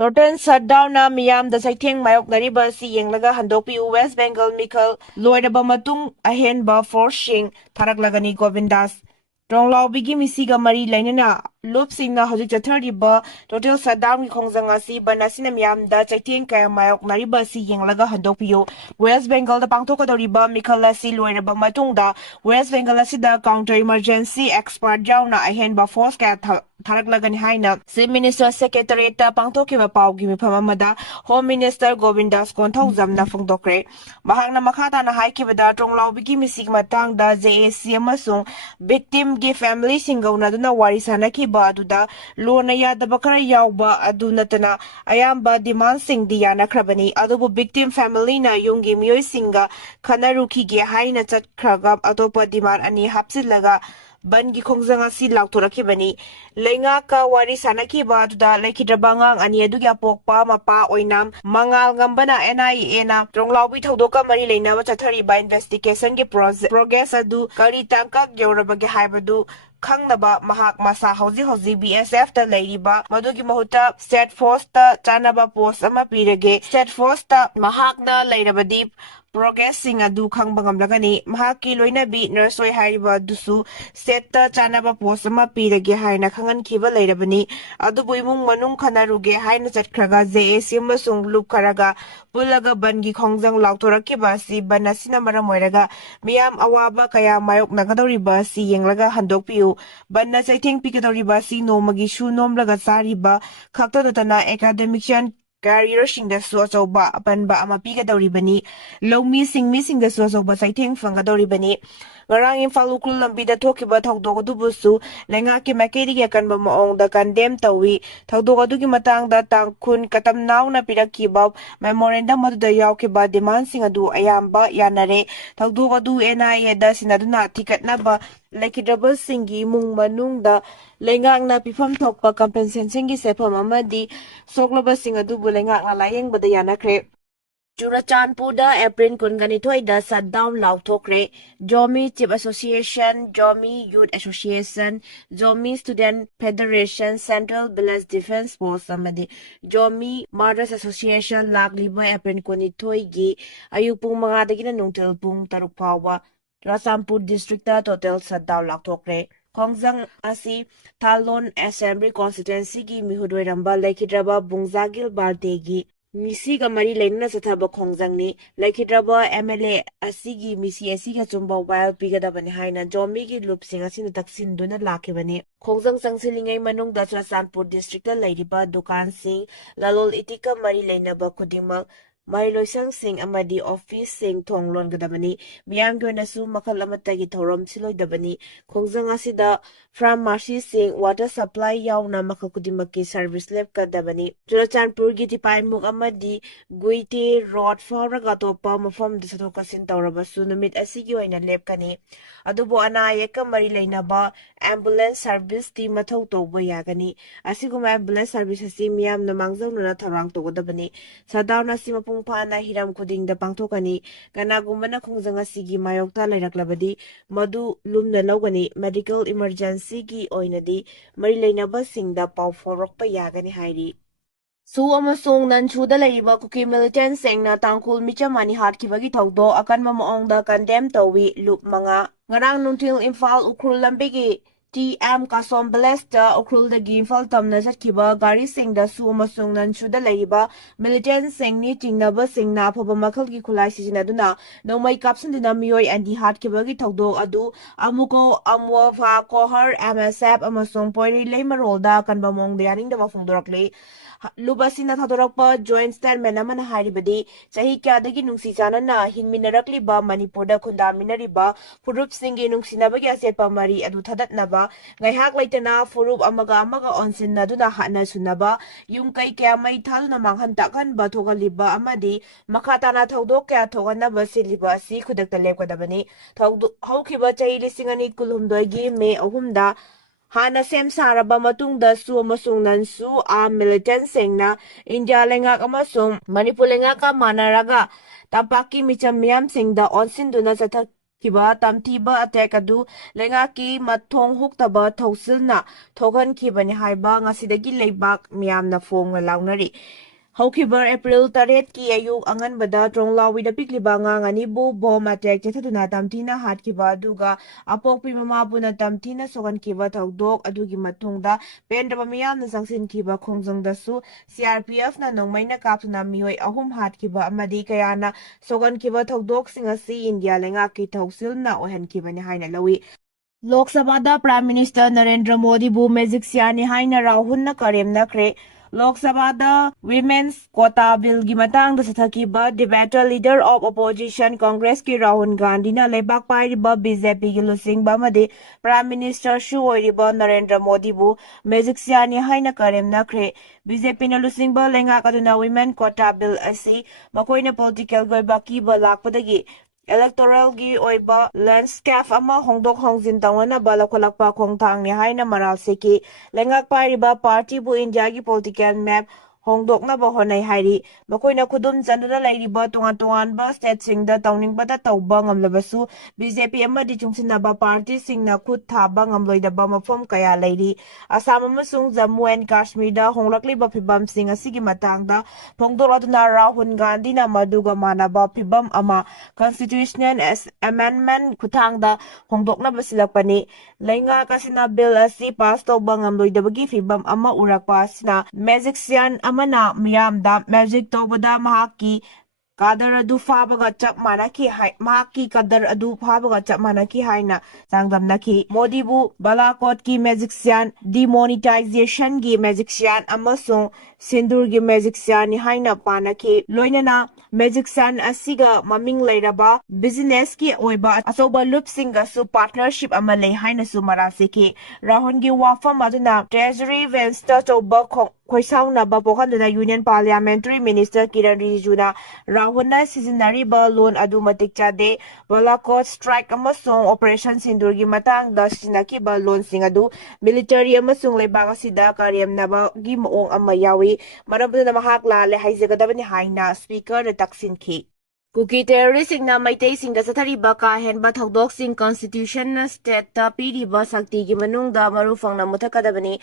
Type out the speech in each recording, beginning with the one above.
Northern Shutdown na miyam da saitheng mayok nariba si yenglaga handopi West Bengal Mikal Leiriba matung Ahenba forcing tharaklagani Govindas Ronglawbigi misiga mari lainana lupsingna hojik chathariba total shutdown ki khongjang asi banasina miyamda chaitheng kaya mayok nariba si yenglaga handopiyo West Bengal da pangthokadoriba Mikal asi Leiriba matungda West Bengal asida counter emergency expert jauna Ahenba force kaya tharaklagani haina Chief Minister Secretariat pangthokiba paugi mifam amada Home Minister Govindas Konthawjamna phongdokre mahakna makhatana haikibada tronglawbigi misig matangda JAC amasung victim gi family singaunaduna wari sanakiba aduda lona yadaba khara yawba adu natana ayamba demand singdi yanakrabani adubu victim family na yungi miyoi singa khanaruki ge haina chatkhraga atopa demand ani hapsilaga bangi khongjang asi lautorakibani lenga ka wari sanakiba aduda laikhidraba ngang ani adugi apokpa mapa oinam mangal ngambana NIA na tronglawbi thodoka mari leinaba chathariba investigation gi progress adu kari tangkak yorabage haibadu Kangnaba mahak masa hauzi BSF ta Leiriba madugi mahuta state force ta chanaba post ama pirage state force ta mahak na leirabadi progressing adu khangba ngamlagani mahaki loinabi nursoi haiba dusu state ta chanaba post ama pirage haina khangan khiba leirabani adubu imung manung khanaruge haina chatkhraga JAC amasung lup kharaga pulaga bangi khongjang lautorakiba si banasina maramoiraga miyam awaba kaya mayok nagadoriba si yenglaga handokpiu banna chaitheng pikadoriba si nomagi shu nomlaga chariba khaktanatana academician career singdasu achauba apanba ama pigadoribani lawmi singdasu achauba chaitheng fangadoribani ngarang Imphal ukrul lambida thokiba thokdok adubusu lengaki maikeri Akanba maongda condemn tawi thokdok adugi matangda tangkhun katam nauna pirakiba memorandum aduda yawkiba demand sing adu ayamba yanare thokdok adu NIA da sinaduna thikatnaba laikhidraba singi mung manungda lengakna pifam thokpa compensation gi sefam amadi soklaba sing adubu lengakna layengbada yanakre Churachandpurda April Kunganithoida shutdown lauthokre Jomi Chief Association, Jomi Youth Association, Jomi Student Federation, Central Village Defense Force amadi Jomi Mothers Association lagliba April Kunithoigi ayuk pung mangadagina nungtil pung taruk phawa Churachandpur District total shutdown lauthokre Khongjang asi Thalon Assembly Constituency gi mihudoi Laikhidraba Bungzagil Bardegi Misiga mari lainana sathaba khongjangni laikhidraba MLA asigi misi asiga chumba while pigadabani haina jomi gi lupsing asina taksinduna lakibani khongjang changsilingai manungda Churachandpur district ta Leiriba dukan sing lalol itika mari lainaba khudimak Mariloisang sing amadi office sing thonglon gadabani miyamgi oinasu makhal amatagi thorom siloidabani khongjang asida pharmacy sing water supply yauna makhal kudimaki service lab kadabani Churachandpur gi tipaimuk amadi guite road fauraga topa mafam da sathokasin tawrabasu numit asigi oina lepkani adubo anayeka mari lainaba ambulance service ti mathau tawba yagani asiguma ambulance service asi miyamna mangjawnuna tharang togodabani sadawna si mapung phana hiram khudingda pangthokani kanagumbana khongjang asigi mayokta lairaklabadi madu lumna lawgani medical emergency gi oinadi mari lainaba singda pau forokpa yagani hairi Su amasung nanchuda Leiriba Kuki Militant sengna tangkul michamani hatkibagi thokdo Akanba maongda condemn tawi lup manga ngarang nungtil Imphal ukrul lambigi TM Kasom Blesta ukrul Imphal tamna chatkiba gari singda su amasung nanchuda Leiriba Militant sengni tingnaba singna phaba makhalgi khulai sijinaduna nomai kapsinduna miyoi andi hatkibagi thokdo adu amuko amwafa kohar MSF amasung poiri leimarolda Akanba maongda yaningda mafungdorakle Lubasina Thadorakpa joint statement amana haribadi chahi kyadagi nungsi chanana hinminarakliba Manipurda khundaminariba furup singi nungsinabagi asepa mari adu thadatnaba ngaihak laitana furup amaga onsinnaduna hana sunaba yumkai kya mai thalna manghan takhan bathogaliba amadi makhatana thodok kya thoganaba siliba si khudakta lepkadabani haukiba chahi lisingani kulhumdoigi me ahumda Hana sem saraba matungda su amasung nansu militant sengna India lengak amasung Manipur lengak ka manaraga tapaki micham miyam singda onsinduna kiba tamthiba attack adu lengaki mathong huktaba thausilna thogan khibani haiba ngasidagi leibak miyamna fongna launari Haukibar April 8 ki ayuk Ahenba Tronglawida pikliba nganibu bom attack chetaduna tamtina hatkiba aduga apokpi mamabuna tamtina sogankiba thaudok adugi matungda pendraba miyamna sangsinkiba khongjongdasu CRPF na nongmaina kapsuna mioi ahum hatkiba amadi kayana sogankiba thaudok singasi India lengaki thausilna ohenkibani haina lawi Lok Sabhada Prime Minister Narendra Modi bu magic siani haina Rahul karemnakre Lok Sabhada Women's Quota Bill gi matangda sathakiba debater leader of opposition Congress ki Rahul Gandhi na lebak pairiba BJP gi lusingba amadi Prime Minister shu oiriba Narendra Modi bu magic siani haina karemnakre BJP na lusingba lenga kaduna Women Quota Bill asi makoina political goiba kiba lakpadagi electoral gi oiba landscape ama hongdok hongjin tawna balakholakpa khongthang ni haina maral seki lengak pariba party bu India gi political map hongdokna ba honai hairi makoina khudum chanduna lairiba tongan ba state singda tawningba tawba ngamlabasu BJP amadi chungsinaba party singna khut thaba ngamloidaba mafom kaya lairi Assam amasung Jammu and Kashmir da honglakliba phibam sing asigi matangda phongdoraduna Rahul Gandhi na maduga manaba phibam ama constitutional amendment khutangda hongdoknaba silakpani lainga kasina bill asi pass tawba ngamloidabagi phibam ama urakpa asina magician amana miyamda magic tawbada mahaki kadar adu fabaga chap manaki hai mahaki kadar adu fabaga chap manaki haina sangdamnaki Modi bu balakot ki magician demonetization gi magician amasung sindur gi magician ni haina panaki loinana magician asiga maming leiraba business ki oiba asoba lupsinga su partnership amale haina su marasiki Rahul gi Wapham aduna treasury venster toba khoisauna ba pokhanduna Union Parliamentary Minister Kiran Rijuna Rahulna Sizinariba loan adu matik chade balakot strike amasung operation sindurgi matang da sinakiba loan sing adu military amasung leibak asida karyamnaba gi moong ama yawi marabuna mahak lale haizagadabani haina speaker na taksinki Kuki terrorist na maitay singda sa thariba ka Ahenba thakdoksing constitution na state ta piriba sakti gi manungda marufang na muthakadabani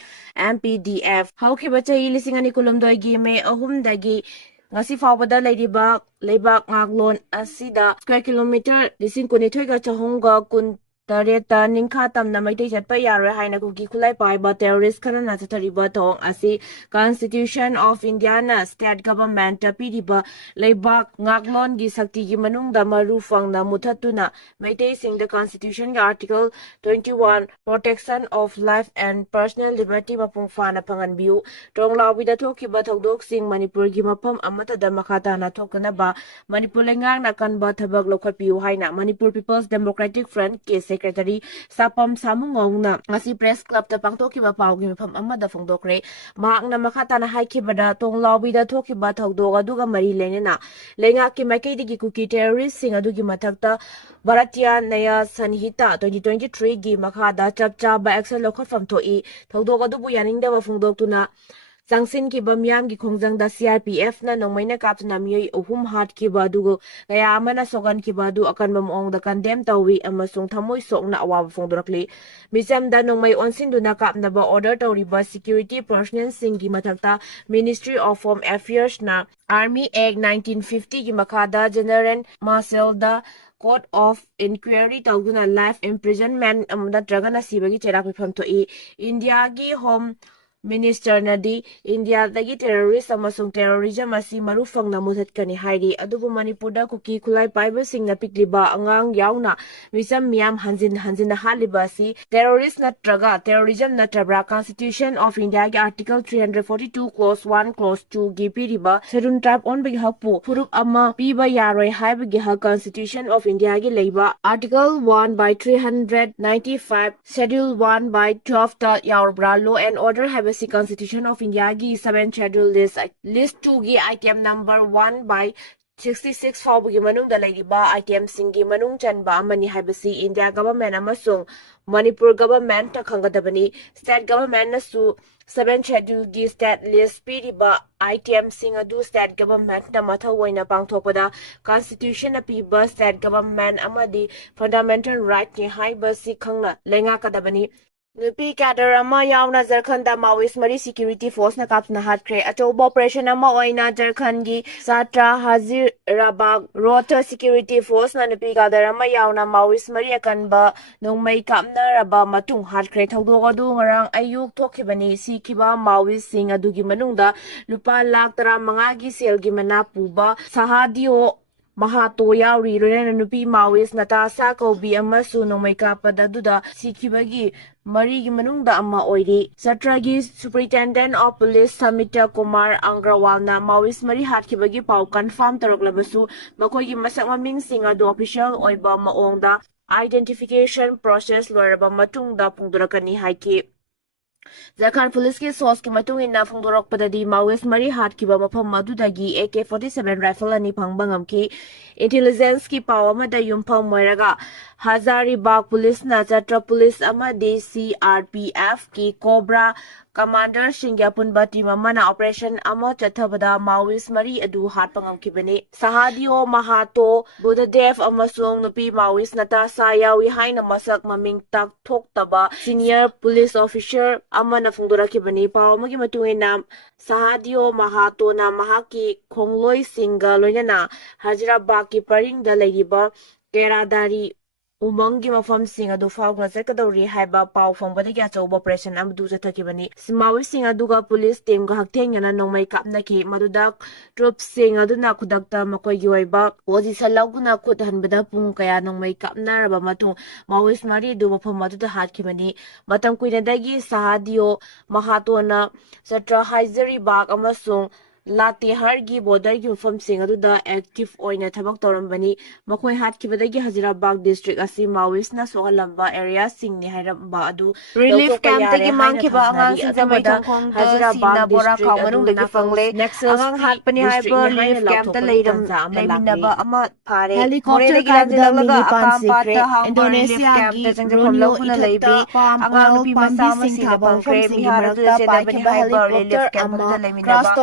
MPDF hawkiba chahi lising ani kulumdoy gi me ahumdagi ngasi fawbada leiriba leibak ngaglon asida square kilometer lising kunithoy ga chahongga kun tareta ningkha tamna maitay chatpa yaroi haina kuki khulai paiba terrorist khana na chathariba thong asi Constitution of India na state government ta piriba leibak ngaglon gi sakti gi manungda marufang na muthatuna maitay sing the constitution ga article 21 protection of life and personal liberty mapung fana phanganbiu tonglawi da thokiba thodok sing Manipur gi mafam amata da makhata na thokna ba Manipur lengang na kanba thabak lokhapiu haina Manipur People's Democratic Front ke secretary Sapam Samungong na ngasi press club ta pangthokiba pawgi mafam amada phongdokre mahakna makhata na haikibada tonglawi da thokiba thodok aduga mari lenena lenga ki maikaidigi kuki terrorist sing adugi mathakta Bharatiya Naya Sanhita 2023 gi makhada chapcha ba action lokhotfam thoi thodok adubu yaningda phongdoktuna Sangsin ki bamyam ki khongjang da CRPF na nongmaina kapna mioi uhum hat ki badu kaya amana sogan ki badu akan mamong da condemn tawi amasung thamoi sokna awa phongdorakli misam da nongmai onsin duna kapna ba order tawi ba security personnel sing ki mathakta Ministry of Home Affairs na Army Act 1950 ki makada General Marshal da Court of Inquiry tawguna life imprisonment amda dragana sibagi cherak pham thoi India gi home Minister Nadi India dagi terrorist amasung terrorism asi marufang na muthatkani hairi adubu Manipurda kuki khulai paiba singna pikliba angang yauna misam miyam hanjin haliba si terrorist natraga terrorism natrabra Constitution of India gi article 342 clause 1 clause 2 gi piriba serun tribe on bagi hakpu purup amma piba yaroi haibagi ha Constitution of India gi leiba article 1 by 395 schedule 1 by 12 ta yaurbra law and order Privacy Constitution of India gi 7 schedule list 2 gi item number 1 by 66 ꯐꯥꯎꯕꯒꯤ ꯃꯅꯨꯡꯗ ꯂꯩꯔꯤꯕ ꯑꯥꯏꯇꯦꯝꯁꯤꯡꯒꯤ ꯃꯅꯨꯡ ꯆꯟꯕ ꯑꯃꯅꯤ ꯍꯥꯏꯕꯁꯤ India government ꯑꯃꯁꯨꯡ Manipur ꯒꯚꯔꯟꯃꯦꯟꯠꯅ ꯈꯪꯒꯗꯕꯅꯤ꯫ State ꯒꯚꯔꯟꯃꯦꯟꯠꯅꯁꯨ 7 ꯁꯦꯗ꯭ꯌꯨꯜꯒꯤ state list ꯄꯤꯔꯤꯕ ꯑꯥꯏꯇꯦꯝꯁꯤꯡ ꯑꯗꯨ ꯁ꯭ꯇꯦꯠ ꯒꯚꯔꯟꯃꯦꯟꯠꯅ ꯃꯊꯧ ꯑꯣꯏꯅ ꯄꯥꯡꯊꯣꯛꯄꯗ ꯀꯟꯁꯇꯤꯇ꯭ꯌꯨꯁꯟꯅ ꯄꯤꯕ ꯁ꯭ꯇꯦꯠ ꯒꯚꯔꯟꯃꯦꯟꯠ ꯑꯃꯗꯤ ꯐꯟꯗꯥꯃꯦꯟꯇꯦꯜ ꯔꯥꯏꯠꯅꯤ ꯍꯥꯏꯕꯁꯤ ꯈꯪꯅ ꯂꯩꯉꯥꯛꯀꯗꯕꯅꯤ꯫ ꯅꯨꯄꯤ ꯀꯦꯗꯔ ꯑꯃ ꯌꯥꯎꯅ ꯖꯔꯈꯟꯗ ꯃꯥꯑꯣꯏꯁꯠ ꯃꯔꯤ ꯁꯤꯀ꯭ꯌꯨꯔꯤꯇꯤ ꯐꯣꯔꯁꯅ ꯀꯥꯞꯇꯨꯅ ꯍꯥꯠꯈ꯭ꯔꯦ꯫ ꯑꯆꯧꯕ ꯑꯣꯄꯔꯦꯁꯟ ꯑꯃ ꯑꯣꯏꯅ ꯖꯔꯈꯟꯗꯒꯤ ꯁꯥꯇ꯭ꯔ ꯍꯖꯤꯔꯥꯕꯥꯒ ꯔꯣꯗꯇ ꯁꯤꯀ꯭ꯌꯨꯔꯤꯇꯤ ꯐꯣꯔꯁꯅ ꯅꯨꯄꯤ ꯀꯦꯗꯔ ꯑꯃ ꯌꯥꯎꯅ ꯃꯥꯑꯣꯏꯁꯠ ꯃꯔꯤ ꯑꯀꯟꯕ ꯅꯣꯡꯃꯩ ꯀꯥꯞꯅꯔꯕ ꯃꯇꯨꯡ ꯍꯥꯠꯈ꯭ꯔꯦ꯫ ꯊꯧꯗꯣꯛ ꯑꯗꯨ ꯉꯔꯥꯡ ꯑꯌꯨꯛ ꯊꯣꯛꯈꯤꯕꯅꯤ꯫ ꯁꯤꯈꯤꯕ ꯃꯥꯑꯣꯏꯁꯠꯁꯤꯡ ꯑꯗꯨꯒꯤ ꯃꯅꯨꯡꯗ ꯂꯨꯄꯥ 1,35,000ꯒꯤ ꯁꯦꯜꯒꯤ ꯃꯅꯥ ꯄꯨꯕ ꯁꯍꯥꯗꯤꯌꯣ ꯃꯍꯥꯇꯣ ꯌꯥꯎꯔꯤ꯫ ꯂꯣꯏꯅꯅ ꯅꯨꯄꯤ ꯃꯥꯑꯣꯏꯁꯠ ꯅꯇꯥꯁꯥ ꯀꯧꯕꯤ ꯑꯃꯁꯨ ꯅꯣꯡꯃꯩ ꯀꯥꯞꯄꯗ ꯑꯗꯨꯗ ꯁꯤꯈꯤꯕꯒꯤ ꯃꯔꯤꯒꯤ ꯃꯅꯨꯡꯗ ꯑꯃ ꯑꯣꯏꯔꯤ꯫ ꯆꯇ꯭ꯔꯒꯤ ꯁꯨꯄꯔꯤꯟꯇꯦꯟꯗꯦꯟꯠ ꯑꯣꯐ ꯄꯨꯂꯤꯁ ꯁꯃꯤꯇ ꯀꯨꯃꯥꯔ ꯑꯒ꯭ꯔꯋꯥꯜꯅ ꯃꯥꯑꯣꯏꯁꯠ ꯃꯔꯤ ꯍꯥꯠꯈꯤꯕꯒꯤ ꯄꯥꯎ ꯀꯟꯐꯥꯔꯝ ꯇꯧꯔꯛꯂꯕꯁꯨ ꯃꯈꯣꯏꯒꯤ ꯃꯁꯛ ꯃꯃꯤꯡꯁꯤꯡ ꯑꯗꯨ ꯑꯣꯐꯤꯁꯤꯌꯦꯜ ꯑꯣꯏꯕ ꯃꯑꯣꯡꯗ ꯑꯥꯏꯗꯦꯟꯇꯤꯐꯤꯀꯦꯁꯟ ꯄ꯭ꯔꯣꯁꯦꯁ ꯂꯣꯏꯔꯕ ꯃꯇꯨꯡꯗ ꯐꯣꯡꯗꯣꯔꯛꯀꯅꯤ ꯍꯥꯏꯈꯤ꯫ ꯖꯔꯈꯟꯗ ꯄꯨꯂꯤꯁꯀꯤ ꯁꯣꯔꯁꯀꯤ ꯃꯇꯨꯡ ꯏꯟꯅ ꯐꯣꯡꯗꯣꯔꯛꯄꯗꯗꯤ ꯃꯥꯑꯣꯏꯁꯠ ꯃꯔꯤ ꯍꯥꯠꯈꯤꯕ ꯃꯐꯝ ꯑꯗꯨꯗꯒꯤ AK-47 ꯔꯥꯏꯐꯜ 2 ꯐꯪꯕ ꯉꯝꯈꯤ꯫ ꯏꯟꯇꯦꯂꯤꯖꯦꯟꯁꯀꯤ ꯄꯥꯎ ꯑꯃꯗ ꯌꯨꯝꯐꯝ ꯑꯣꯏꯔꯒ ꯍꯖꯥꯔꯤꯕꯥꯒ ꯄꯨꯂꯤꯁꯅ ꯆꯇ꯭ꯔ ꯄꯨꯂꯤꯁ ꯑꯃꯗꯤ CRPFꯀꯤ ꯀꯣꯕ꯭ꯔꯥ ꯀꯃꯥꯟꯗꯔꯁꯤꯡꯒꯤ ꯑꯄꯨꯟꯕ ꯇꯤꯝ ꯑꯃꯅ ꯑꯣꯄꯔꯦꯁꯟ ꯑꯃ ꯆꯠꯊꯕꯗ ꯃꯥꯑꯣꯏꯁꯠ ꯃꯔꯤ ꯑꯗꯨ ꯍꯥꯠꯄ ꯉꯝꯈꯤꯕꯅꯤ꯫ ꯁꯍꯥꯗꯤꯌꯣ ꯃꯍꯥꯇꯣ, ꯕꯨꯙꯗꯦꯕ ꯑꯃꯁꯨꯡ ꯅꯨꯄꯤ ꯃꯥꯑꯣꯏꯁꯠ ꯅꯇꯥꯁꯥ ꯌꯥꯎꯏ ꯍꯥꯏꯅ ꯃꯁꯛ ꯃꯃꯤꯡ ꯇꯥꯛꯊꯣꯛꯇꯕ ꯁꯤꯅꯤꯌꯔ ꯄꯨꯂꯤꯁ ꯑꯣꯐꯤꯁꯔ ꯑꯃꯅ ꯐꯣꯡꯗꯣꯔꯛꯈꯤꯕꯅꯤ꯫ ꯄꯥꯎ ꯑꯃꯒꯤ ꯃꯇꯨꯡ ꯏꯟꯅ ꯁꯍꯥꯗꯤꯌꯣ ꯃꯍꯥꯇꯣꯅ ꯃꯍꯥꯛꯀꯤ ꯈꯣꯡꯂꯣꯏꯁꯤꯡꯒ ꯂꯣꯏꯅꯅ ꯍꯖꯤꯔꯥꯕꯥꯒꯀꯤ ꯄꯔꯤꯡꯗ ꯂꯩꯔꯤꯕ ꯀꯦꯔꯥꯗꯥꯔꯤ ꯎꯃꯪꯒꯤ ꯃꯐꯝꯁꯤꯡ ꯑꯗꯨ ꯐꯥꯎꯗꯨꯅ ꯆꯠꯀꯗꯧꯔꯤ ꯍꯥꯏꯕ ꯄꯥꯎ ꯐꯪꯕꯗꯒꯤ ꯑꯆꯧꯕ ꯑꯣꯄꯔꯦꯁꯟ ꯑꯗꯨ ꯆꯠꯊꯈꯤꯕꯅꯤ꯫ ꯃꯥꯑꯣꯏꯁꯠꯁꯤꯡ ꯑꯗꯨꯒ ꯄꯨꯂꯤꯁ ꯇꯤꯝꯒ ꯍꯛꯊꯦꯡꯅꯅ ꯅꯣꯡꯃꯩ ꯀꯥꯞꯅꯈꯤ꯫ ꯃꯗꯨꯗ ꯇ꯭ꯔꯨꯞꯁꯤꯡ ꯑꯗꯨꯅ ꯈꯨꯗꯛꯇ ꯃꯈꯣꯏꯒꯤ ꯑꯣꯏꯕ ꯄꯣꯖꯤꯁꯟ ꯂꯧꯗꯨꯅ ꯈꯨꯠ ꯍꯟꯕꯗ ꯄꯨꯡ ꯀꯌꯥ ꯅꯣꯡꯃꯩ ꯀꯥꯞꯅꯔꯕ ꯃꯇꯨꯡ ꯃꯥꯑꯣꯏꯁꯠ ꯃꯔꯤ ꯑꯗꯨ ꯃꯐꯝ ꯑꯗꯨꯗ ꯍꯥꯠꯈꯤꯕꯅꯤ꯫ ꯃꯇꯝ ꯀꯨꯏꯅꯗꯒꯤ ꯁꯍꯥꯗꯤꯌꯣ ꯃꯍꯥꯇꯣꯅ ꯆꯇ꯭ꯔ ꯍꯖꯥꯔꯤꯕꯥꯒ ꯑꯃꯁꯨꯡ ꯂꯥꯇꯦꯍꯔꯒꯤ ꯕꯣꯔꯗꯔꯒꯤ ꯃꯐꯝꯁꯤꯡ ꯑꯗꯨꯗ ꯑꯦꯛꯇꯤꯚ ꯑꯣꯏꯅ ꯊꯕꯛ ꯇꯧꯔꯝꯕꯅꯤ꯫ ꯃꯈꯣꯏ ꯍꯥꯠꯈꯤꯕꯗꯒꯤ ꯍꯖꯤꯔꯥꯕꯥꯒ ꯗꯤꯁꯇ꯭ꯔꯤꯛ ꯑꯁꯤ ꯃꯥꯑꯣꯏꯁꯠꯅ ꯁꯣꯛꯍꯜꯂꯝꯕ ꯑꯦꯔꯤꯌꯥꯁꯤꯡꯅꯤ ꯍꯥꯏꯔꯝꯕ ꯑꯗꯨ ꯔꯤꯂꯤꯐ ꯀꯦꯝꯞꯇꯒꯤ ꯃꯥꯡꯈꯤꯕ ꯑꯉꯥꯡꯁꯤꯡ ꯃꯩꯊꯣꯡꯈꯣꯡꯗ ꯁꯤꯅ ꯕꯣꯔꯥꯈꯥꯎ ꯃꯅꯨꯡꯗꯒꯤ ꯐꯪꯂꯦ꯫ ꯑꯉꯥꯡ ꯍꯥꯠꯄꯅꯤ ꯍꯥꯏꯕ ꯔꯤꯂꯤꯐ ꯀꯦꯝꯞꯇ ꯂꯩꯃꯤꯟꯅꯕ ꯑꯃ ꯐꯥꯔꯦ꯫ ꯃꯣꯔꯦꯗꯒꯤ ꯂꯥꯟꯖꯤꯜꯂꯛꯂꯒ ꯑꯀꯥꯝꯄꯥꯠꯇ ꯍꯥꯡꯕ ꯔꯤꯂꯤꯐ ꯀꯦꯝꯞꯇ ꯆꯪꯖꯐꯝ ꯂꯧꯗꯨꯅ ꯂꯩꯕꯤ ꯑꯉꯥꯡ ꯅꯨꯄꯤ ꯃꯆꯥ ꯑꯃ ꯁꯤꯗ ꯐꯪꯈ꯭ꯔꯦ꯫ ꯃꯤꯍꯥꯠ ꯑꯗꯨꯗ ꯆꯦꯟꯅꯕꯅꯤ ꯍꯥꯏꯕ ꯔꯤꯂꯤꯐ ꯀꯦꯝꯞ ꯑꯗꯨꯗ ꯂꯩꯃꯤꯟꯅꯕ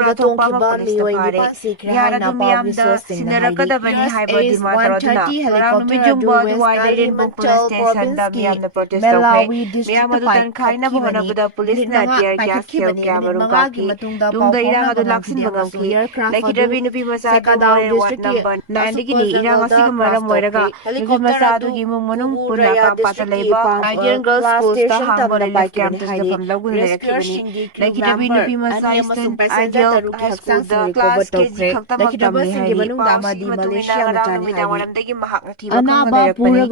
ꯃꯈꯨꯔꯥ ꯊꯣꯛꯄ ꯑꯃ ꯄꯨꯂꯤꯁꯇ ꯐꯥꯔꯦ꯫ ꯃꯤꯍꯥꯠ ꯑꯗꯨ ꯃꯤꯌꯥꯝꯗ ꯁꯤꯟꯅꯔꯛꯀꯗꯕꯅꯤ ꯍꯥꯏꯕ ꯗꯤꯃꯥꯟ ꯇꯧꯔꯗꯨꯅ ꯉꯔꯥꯡ ꯅꯨꯃꯤꯠ ꯌꯨꯡꯕ ꯑꯗꯨꯋꯥꯏꯗ ꯔꯦꯟꯕꯨꯡ ꯄꯨꯂꯤꯁ ꯁ꯭ꯇꯦꯁꯟꯗ ꯃꯤꯌꯥꯝꯅ ꯄ꯭ꯔꯣꯇꯦꯁ ꯇꯧꯈ꯭ꯔꯦ꯫ ꯃꯤꯌꯥꯝ ꯑꯗꯨ ꯇꯟꯈꯥꯏꯅꯕ ꯍꯣꯠꯅꯕꯗ ꯄꯨꯂꯤꯁꯅ ꯇꯤꯌꯔ ꯒ꯭ꯌꯥꯁ ꯁꯦꯜ ꯀꯌꯥꯃꯔꯨꯝ ꯀꯥꯞꯈꯤ꯫ ꯇꯨꯡꯗ ꯏꯔꯥꯡ ꯑꯗꯨ ꯂꯥꯛꯁꯤꯟꯕ ꯉꯝꯈꯤ꯫ ꯂꯩꯈꯤꯗ꯭ꯔꯕꯤ ꯅꯨꯄꯤ ꯃꯆꯥ ꯑꯗꯨ ꯃꯣꯔꯦ ꯋꯥꯔꯗ ꯅꯝꯕꯔ 9ꯗꯒꯤꯅꯤ꯫ ꯏꯔꯥꯡ ꯑꯁꯤꯒꯤ ꯃꯔꯝ ꯑꯣꯏꯔꯒ ꯅꯨꯄꯤ ꯃꯆꯥ ꯑꯗꯨꯒꯤ ꯏꯃꯨꯡ ꯃꯅꯨꯡ ꯄꯨꯟꯅ ꯑꯀꯥꯝꯄꯥꯠꯇ ꯂꯩꯕ ꯑꯥꯏꯗꯤꯌꯟ ꯒꯔꯜꯁ ꯁ꯭ꯀꯨꯜꯁꯇ ꯍꯥꯡꯕ ꯔꯤꯂꯤꯐ ꯀꯦꯝꯞꯇ ꯆꯪꯖꯐꯝ ꯂꯧꯗꯨꯅ ꯂꯩꯔꯛꯈꯤꯕꯅꯤ꯫ ꯂꯩꯈꯤꯗ꯭ꯔꯕꯤ ꯅꯨꯄꯤ ꯃꯆꯥ ꯏꯁꯇꯔꯟ ꯑꯥꯏꯗꯤꯌꯦꯜ ꯍꯥꯏ ꯁ꯭ꯀꯨꯜꯗ ꯀ꯭ꯂꯥꯁ KG ꯈꯛꯇꯃꯛ ꯇꯝꯂꯤ ꯍꯥꯏꯔꯤ꯫ ꯄꯥꯎ ꯑꯁꯤꯒꯤ ꯃꯇꯨꯡ ꯏꯟꯅ ꯉꯔꯥꯡ ꯅꯨꯃꯤꯗꯥꯡꯋꯥꯏꯔꯝꯗꯒꯤ ꯃꯍꯥꯛꯅ ꯊꯤꯕ ꯈꯪꯉ ꯂꯩꯔꯛꯄꯅꯤ꯫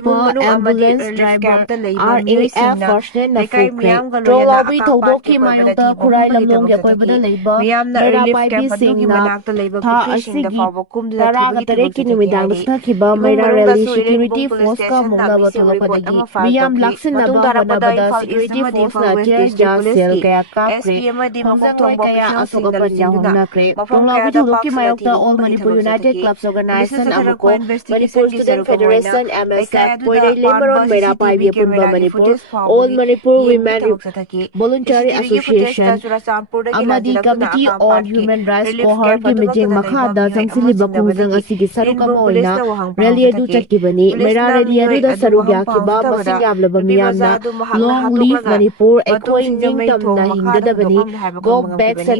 ꯏꯃꯨꯡ ꯃꯅꯨꯡ ꯑꯃꯗꯤ ꯔꯤꯂꯤꯐ ꯀꯦꯝꯞꯇ ꯂꯩꯕ ꯃꯤꯑꯣꯏꯁꯤꯡꯅ ꯂꯩꯀꯥꯏ ꯃꯤꯌꯥꯝꯒ ꯂꯣꯏꯅꯅ ꯑꯀꯥꯝꯄꯥꯠꯀꯤ ꯑꯀꯣꯏꯕꯗ ꯊꯤꯕ ꯍꯨꯝꯕꯒꯤ ꯊꯕꯛ ꯆꯠꯊꯈꯤ꯫ ꯃꯤꯌꯥꯝꯅ ꯔꯤꯂꯤꯐ ꯀꯦꯝꯞ ꯑꯗꯨꯒꯤ ꯃꯅꯥꯛꯇ ꯂꯩꯕ ꯄꯨꯈ꯭ꯔꯤꯁꯤꯡꯗ ꯐꯥꯎꯕ ꯀꯨꯝꯗꯨꯅ ꯊꯤꯕꯒꯤ ꯊꯕꯛ ꯆꯠꯊꯈꯤ ꯍꯥꯏꯔꯤ꯫ ꯏꯃꯨꯡ ꯃꯅꯨꯡꯗꯁꯨ ꯏꯔꯦꯟꯕꯨꯡ ꯄꯨꯂꯤꯁ ꯁ꯭ꯇꯦꯁꯟꯗ ꯃꯤꯁꯤꯡ ꯔꯤꯄꯣꯔꯠ ꯑꯃ ꯐꯥꯏꯜ ꯇꯧꯈꯤ꯫ ꯃꯇꯨꯡ ꯇꯥꯔꯛꯄꯗ ꯏꯝꯐꯥꯜ ꯏꯁꯠ ꯑꯃꯗꯤ ꯏꯝꯐꯥꯜ ꯋꯦꯁꯠ ꯗꯤꯁꯇ꯭ꯔꯤꯛ ꯄꯨꯂꯤꯁꯀꯤ SP ꯑꯃꯗꯤ ꯃꯀꯣꯛ ꯊꯣꯡꯕ ꯑꯣꯐꯤꯁꯤꯌꯦꯜꯁꯤꯡꯒ ꯂꯨꯆꯤꯡꯗꯨꯅ ꯃꯐꯝ ꯀꯌꯥꯗ ꯄꯥꯛ ꯁꯟꯅ ꯊꯤꯕ ꯍꯨꯝꯕꯒꯤ ꯊꯕꯛ ꯆꯠꯊꯈꯤ꯫ ꯄꯨꯂꯤꯁꯅ ꯆꯠꯊꯔꯛꯄ ꯏꯟꯚꯦꯁꯇꯤꯒꯦꯁꯟꯒꯤ ꯁꯔꯨꯛ ꯑꯃ ꯑꯣꯏꯅ ꯂꯩꯀꯥꯏ ꯑꯗꯨꯗ ꯄꯥꯟꯕ CCTV ꯀꯦꯃꯦꯔꯥꯒꯤ ꯐꯨꯇꯦꯖ ꯐꯥꯎꯕꯒꯤ ꯌꯦꯡꯕꯒꯤ ꯊꯕꯛ ꯆꯠꯊꯈꯤ꯫ CCTVꯒꯤ ꯐꯨꯇꯦꯖꯇ ꯆꯨꯔꯆꯥꯟꯄꯨꯔꯗꯒꯤ ꯂꯥꯟꯖꯤꯜꯂꯛꯇꯨꯅ ꯑꯀꯥꯝꯄꯥꯠꯀꯤ ꯔꯤꯂꯤꯐ ꯀꯦꯝꯞ ꯑꯗꯨꯃꯛꯇꯗ ꯂꯩꯕ ꯃꯤꯑꯣꯏ ꯑꯃ ꯆꯤꯡꯅꯕꯗꯒꯤ ꯔꯦꯟꯕꯨꯡ ꯄꯨꯂꯤꯁꯅ ꯋꯥꯍꯪ ꯄꯥꯎ ꯆꯠꯊꯈꯤ꯫ ꯄꯨꯂꯤꯁꯅ ꯃꯤꯑꯣꯏ ꯑꯗꯨ ꯋꯥꯍꯪ ꯄꯥꯎ ꯆꯠꯊꯕꯗ ꯅꯨꯄꯤ ꯃꯆꯥ ꯑꯗꯨ ꯃꯍꯥꯛꯅ ꯍꯥꯠꯇꯣꯛꯂꯒ ꯃꯇꯨꯡ ꯆꯤꯡꯖꯃꯩ ꯊꯣꯡ ꯃꯈꯥꯗ ꯍꯨꯟꯗꯣꯛꯂꯝꯂꯦ ꯍꯥꯏꯕ ꯈꯪꯕ ꯉꯝꯈꯤꯕꯅꯤ꯫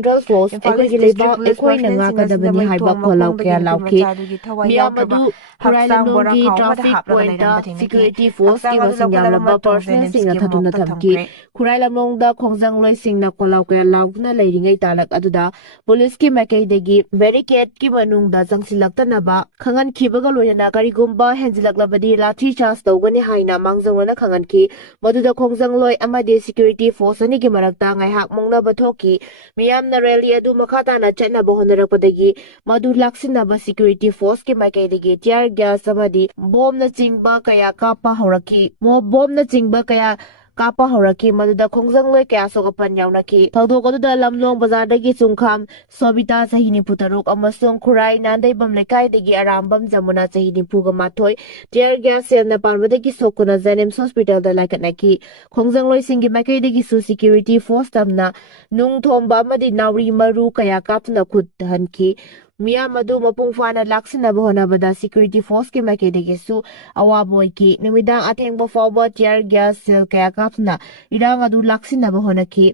ꯏꯝꯐꯥꯜ ꯏꯁꯠ ꯗꯤꯁꯇ꯭ꯔꯤꯛ ꯄꯨꯂꯤꯁ ꯄꯔꯁꯣꯅꯦꯜꯁꯤꯡ ꯑꯁꯤꯅ ꯃꯩꯊꯣꯡ ꯃꯈꯣꯡꯗꯒꯤ ꯅꯨꯄꯤ ꯃꯆꯥ ꯑꯗꯨꯒꯤ ꯊꯋꯥꯏ ꯌꯥꯎꯗ꯭ꯔꯕ ꯍꯛꯆꯥꯡ ꯕꯣꯔꯥꯈꯥꯎ ꯑꯃꯗ ꯍꯥꯞꯂꯒ ꯂꯩꯔꯝꯕ ꯊꯦꯡꯅꯈꯤ꯫ ꯍꯛꯆꯥꯡ ꯑꯗꯨ ꯂꯧꯈꯠꯂꯕ ꯃꯇꯨꯡ ꯖꯦꯅꯤꯝꯁꯀꯤ ꯃꯣꯔꯒꯇ ꯊꯝꯈ꯭ꯔꯦ꯫ ꯈꯨꯔꯥꯏꯂꯝꯂꯣꯡꯗ ꯈꯣꯡꯖꯪꯂꯣꯏꯁꯤꯡꯅ ꯀꯣꯜꯂꯥꯎ ꯀꯌꯥ ꯂꯥꯎꯗꯨꯅ ꯂꯩꯔꯤꯉꯩ ꯇꯥꯂꯛ ꯑꯗꯨꯗ ꯄꯨꯂꯤꯁꯀꯤ ꯃꯥꯏꯀꯩꯗꯒꯤ ꯕꯦꯔꯤꯀꯦꯗꯀꯤ ꯃꯅꯨꯡꯗ ꯆꯪꯁꯤꯜꯂꯛꯇꯅꯕ ꯈꯪꯍꯟꯈꯤꯕꯒ ꯂꯣꯏꯅꯅ ꯀꯔꯤꯒꯨꯝꯕ ꯍꯦꯟꯖꯤꯜꯂꯛꯂꯕꯗꯤ ꯂꯥꯊꯤ ꯆꯥꯔꯖ ꯇꯧꯒꯅꯤ ꯍꯥꯏꯅ ꯃꯥꯡꯖꯧꯅꯅ ꯈꯪꯍꯟꯈꯤ꯫ ꯃꯗꯨꯗ ꯈꯣꯡꯖꯪꯂꯣꯏ ꯑꯃꯗꯤ ꯁꯦꯀ꯭ꯌꯨꯔꯤꯇꯤ ꯐꯣꯔꯁ ꯑꯅꯤꯒꯤ ꯃꯔꯛꯇ ꯉꯥꯏꯍꯥꯛ ꯃꯨꯛꯅꯕ ꯊꯣꯛꯈꯤ꯫ ꯃꯤꯌꯥꯝꯅ ꯔꯦꯂꯤ ꯑꯗꯨ ꯃꯈꯥ ꯇꯥꯅ ꯆꯠꯅꯕ ꯍꯣꯠꯅꯔꯛꯄꯗꯒꯤ ꯃꯗꯨ ꯂꯥꯛꯁꯤꯟꯅꯕ ꯁꯦꯀ꯭ꯌꯨꯔꯤꯇꯤ ꯐꯣꯔꯁꯀꯤ ꯃꯥꯏꯀꯩꯗꯒꯤ ꯇꯤꯌꯔ ꯒ꯭ꯌꯥꯁ ꯑꯃꯗꯤ ꯕꯣꯝꯅꯆꯤꯡꯕ ꯀꯌꯥ ꯀꯥꯞꯄ ꯍꯧꯔꯛꯈꯤ꯫ ꯕꯣꯝꯅꯆꯤꯡꯕ ꯀꯌꯥ ꯀꯥꯞꯄ ꯍꯧꯔꯛꯈꯤ ꯃꯗꯨꯗ ꯈꯣꯡꯖꯪꯂꯣꯏ ꯀꯌꯥ ꯁꯣꯛꯄꯟ ꯌꯥꯎꯅꯈꯤ ꯊꯧꯗꯣꯛ ꯑꯗꯨꯗ ꯂꯝꯂꯣꯡ ꯕꯖꯥꯔꯗꯒꯤ ꯆꯨꯡꯈꯥꯝ ꯁꯣꯕꯤꯇꯥ ꯆꯍꯤ 94 ꯑꯃꯁꯨꯡ ꯈꯨꯔꯥꯏ ꯅꯥꯟꯗꯩꯕꯝ ꯂꯩꯀꯥꯏꯗꯒꯤ ꯑꯔꯥꯝꯕꯝ ꯖꯃꯨꯅꯥ ꯆꯍꯤ 42 ꯇꯤꯌꯔ ꯒ꯭ꯌꯥꯁ ꯁꯦꯜꯅ ꯄꯥꯟꯕꯗꯒꯤ ꯁꯣꯛꯇꯨꯅ ꯖꯦꯅꯤꯝꯁ ꯍꯣꯁꯄꯤꯇꯥꯜꯗ ꯂꯥꯏꯀꯠꯅꯈꯤ ꯈꯣꯡꯖꯪꯂꯣꯏꯁꯤꯡꯒꯤ ꯃꯥꯏꯀꯩꯗꯒꯤꯁꯨ ꯁꯦꯀ꯭ꯌꯨꯔꯤꯇꯤ ꯐꯣꯔꯁ ꯇꯝꯅ ꯅꯨꯡ ꯊꯣꯝꯕ ꯑꯃꯗꯤ ꯅꯥꯎꯔꯤ ꯃꯔꯨ ꯀꯌꯥ ꯀꯥꯞꯇꯨꯅ ꯈꯨꯠ ꯍꯟꯈꯤ ꯃꯤꯌꯥꯝ ꯑꯗꯨ ꯃꯄꯨꯡ ꯐꯥꯅ ꯂꯥꯛꯁꯤꯟꯅꯕ ꯍꯣꯠꯅꯕꯗ ꯁꯦꯀ꯭ꯌꯨꯔꯤꯇꯤ ꯐꯣꯔꯁꯀꯤ ꯃꯥꯏꯀꯩꯗꯒꯤꯁꯨ ꯑꯋꯥꯕ ꯑꯣꯏꯈꯤ ꯅꯨꯃꯤꯗꯥꯡ ꯑꯊꯦꯡꯕ ꯐꯥꯎꯕ ꯇꯤꯌꯔ ꯒ꯭ꯌꯥꯁ ꯁꯦꯜ ꯀꯌꯥ ꯀꯥꯞꯇꯨꯅ ꯏꯔꯥꯡ ꯑꯗꯨ ꯂꯥꯛꯁꯤꯟꯅꯕ ꯍꯣꯠꯅꯈꯤ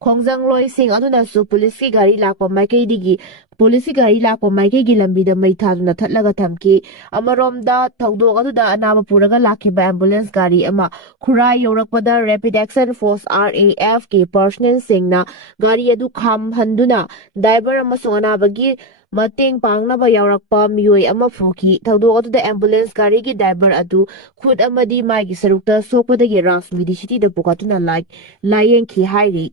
ꯈꯣꯡꯖꯪꯂꯣꯏꯁꯤꯡ ꯑꯗꯨꯅꯁꯨ ꯄꯨꯂꯤꯁꯀꯤ ꯒꯥꯔꯤ ꯂꯥꯛꯄ ꯃꯥꯏꯀꯩꯒꯤ ꯂꯝꯕꯤꯗ ꯃꯩ ꯊꯥꯗꯨꯅ ꯊꯠꯂꯒ ꯊꯝꯈꯤ ꯑꯃꯔꯣꯝꯗ ꯊꯧꯗꯣꯛ ꯑꯗꯨꯗ ꯑꯅꯥꯕ ꯄꯨꯔꯒ ꯂꯥꯛꯈꯤꯕ ꯑꯦꯝꯕꯨꯂꯦꯟꯁ ꯒꯥꯔꯤ ꯑꯃ ꯈꯨꯔꯥꯏ ꯌꯧꯔꯛꯄꯗ ꯔꯦꯄꯤꯗ ꯑꯦꯛꯁꯟ ꯐꯣꯔꯁ RAFꯀꯤ ꯄꯔꯁꯅꯦꯜꯁꯤꯡꯅ ꯒꯥꯔꯤ ꯑꯗꯨ ꯈꯥꯝꯍꯟꯗꯨꯅ ꯗ꯭राꯏꯚꯔ ꯑꯃꯁꯨꯡ ꯑꯅꯥꯕꯒꯤ ꯃꯇꯦꯡ ꯄꯥꯡꯅꯕ ꯌꯥꯎꯔꯛꯄ ꯃꯤꯑꯣꯏ ꯑꯃ ꯐꯨꯈꯤ ꯊꯧꯗꯣꯛ ꯑꯗꯨꯗ ꯑꯦꯝꯕꯨꯂꯦꯟꯁ ꯒꯥꯔꯤꯒꯤ ꯗ꯭राꯏꯚꯔ ꯑꯗꯨ ꯈꯨꯠ ꯑꯃꯗꯤ ꯃꯥꯒꯤ ꯁꯔꯨꯛꯇ ꯁꯣꯛꯄꯗꯒꯤ ꯔꯥꯖ ꯃꯦꯗꯤꯁꯤꯇꯤꯗ ꯄꯨꯈꯠꯇꯨꯅ ꯂꯥꯏꯌꯦꯡꯈꯤ ꯍꯥꯏꯔꯤ